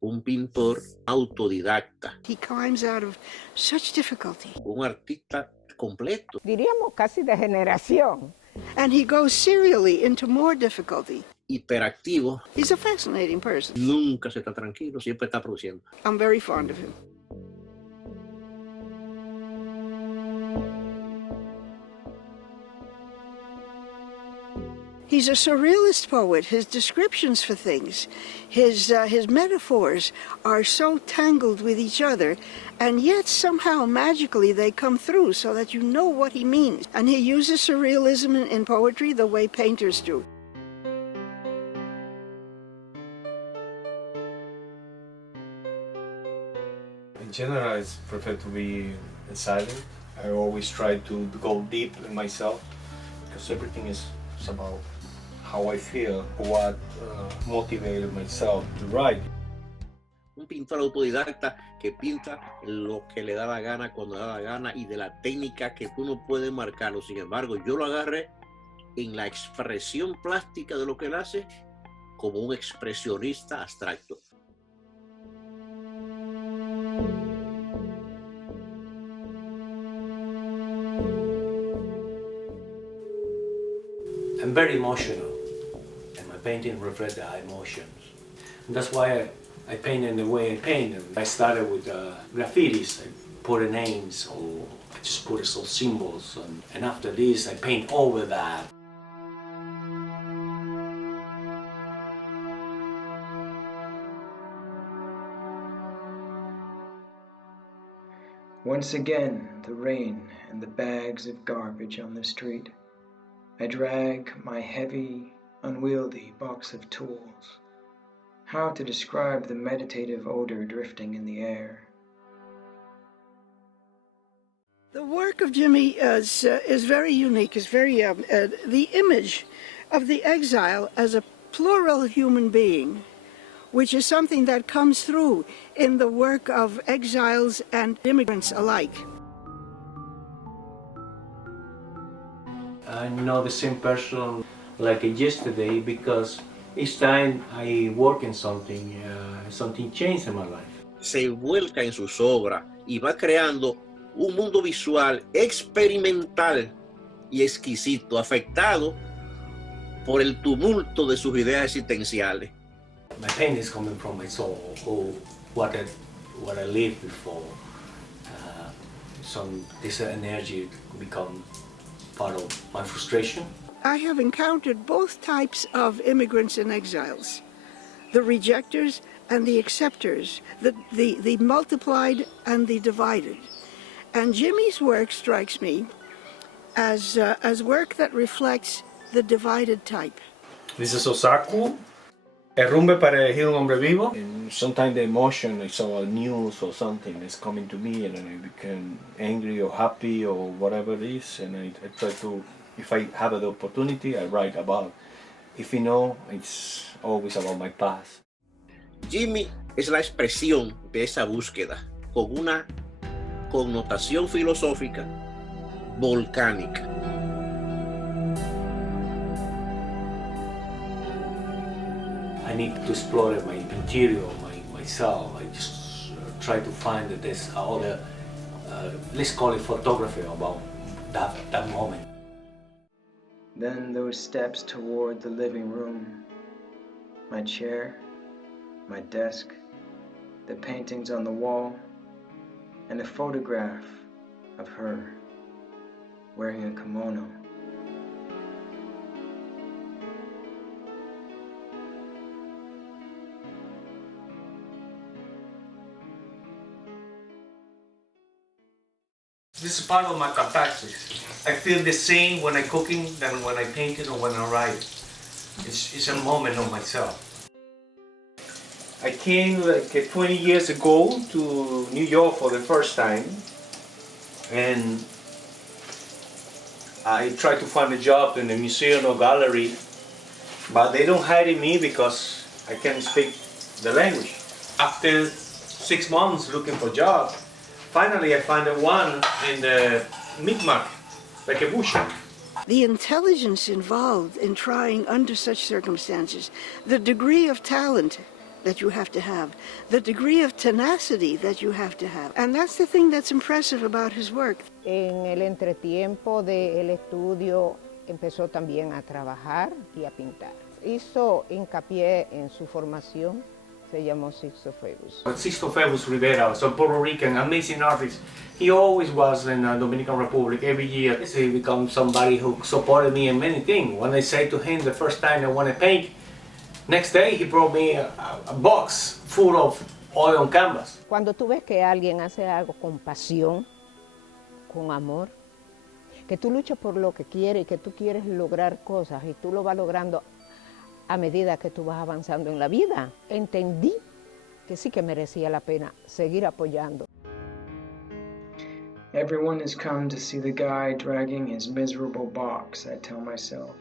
un pintor autodidacta, He climbs out of such difficulty. un artista completo. Diríamos casi de generación. And he goes serially into more difficulty. Hiperactivo, He's a fascinating person. nunca se está tranquilo, siempre está produciendo. I'm very fond of him. He's a surrealist poet. His descriptions for things, his metaphors are so tangled with each other, and yet somehow magically they come through so that you know what he means. And he uses surrealism in poetry the way painters do. In general, I prefer to be silent. I always try to go deep in myself, because everything is about how I feel, what motivated myself to write. Un pintor autodidacta que pinta lo que le da la gana, cuando le da la gana, y de la técnica que tú no puedes marcarlo. Sin embargo, yo lo agarré en la expresión plástica de lo que él hace como un expresionista abstracto. I'm very emotional, and my painting reflects the emotions. And that's why I paint in the way I paint. I started with graffitis. I put names, or I just put some symbols, and after this I paint over that. Once again, the rain and the bags of garbage on the street. I drag my heavy, unwieldy box of tools. How to describe the meditative odor drifting in the air? The work of Jimmy is very unique. It's very the image of the exile as a plural human being, which is something that comes through in the work of exiles and immigrants alike. I'm not the same person like yesterday, because each time I work in something, something changed in my life. Se vuelca en sus obras y va creando un mundo visual experimental y exquisito, afectado por el tumulto de sus ideas existenciales. My pain is coming from my soul, or what I lived before. This energy become part of my frustration. I have encountered both types of immigrants and exiles, the rejectors and the acceptors, the multiplied and the divided. And Jimmy's work strikes me as work that reflects the divided type. This is Osaku. Rumbe para elegir un hombre vivo. And sometimes the emotion, I saw news or something is coming to me, and I become angry or happy or whatever it is, and I try to, if I have the opportunity, I write about. If you know, it's always about my past. Jimmy es la expresión de esa búsqueda, con una connotación filosófica volcánica. I need to explore my interior, myself. I just try to find that there's other, let's call it photography about that moment. Then those steps toward the living room. My chair, my desk, the paintings on the wall, and a photograph of her wearing a kimono. This is part of my catharsis. I feel the same when I'm cooking than when I paint it or when I write. It's a moment of myself. I came like 20 years ago to New York for the first time, and I tried to find a job in the museum or gallery, but they don't hire me because I can't speak the language. After 6 months looking for a job, finally I found one in the meat market, like a butcher. The intelligence involved in trying under such circumstances, the degree of talent that you have to have, the degree of tenacity that you have to have. And that's the thing that's impressive about his work. En el entretiempo del estudio empezó también a trabajar y a pintar. Hizo hincapié en su formación, se llamó Sixto Febus. Sixto Febus Rivera was a Puerto Rican, amazing artist. He always was in the Dominican Republic every year. He became somebody who supported me in many things. When I say to him the first time I want to paint, next day he brought me a box full of oil on canvas. Cuando tú ves que alguien hace algo con pasión, con amor, que tú luchas por lo que quieres y que tú quieres lograr cosas y tú lo vas logrando a medida que tú vas avanzando en la vida, entendí que sí que merecía la pena seguir apoyando. Everyone has come to see the guy dragging his miserable box, I tell myself,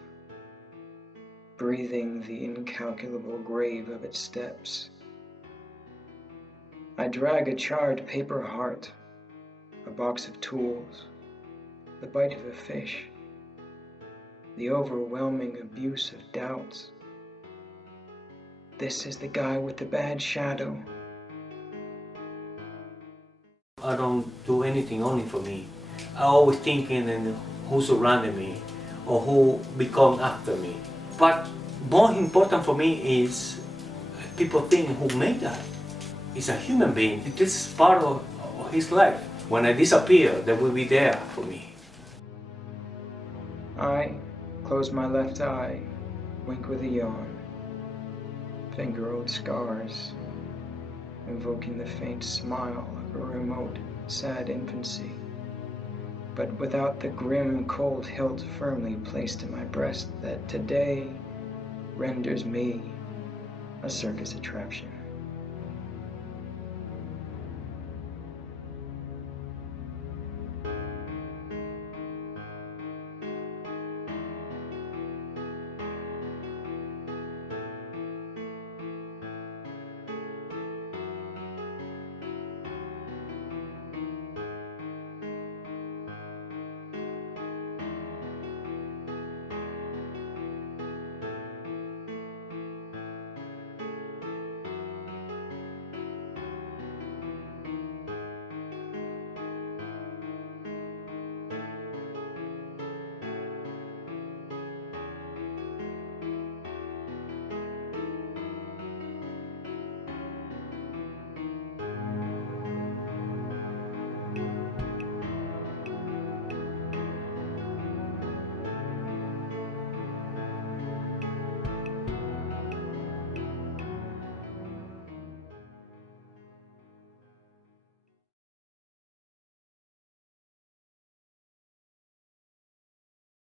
breathing the incalculable grave of its steps. I drag a charred paper heart, a box of tools, the bite of a fish, the overwhelming abuse of doubts. This is the guy with the bad shadow. I don't do anything only for me. I always thinking in who's surrounding me or who become after me. But more important for me is people think who made that. It's a human being. This is part of his life. When I disappear, they will be there for me. I close my left eye, wink with a yawn, finger old scars, invoking the faint smile of a remote, sad infancy, but without the grim, cold hilt firmly placed in my breast that today renders me a circus attraction.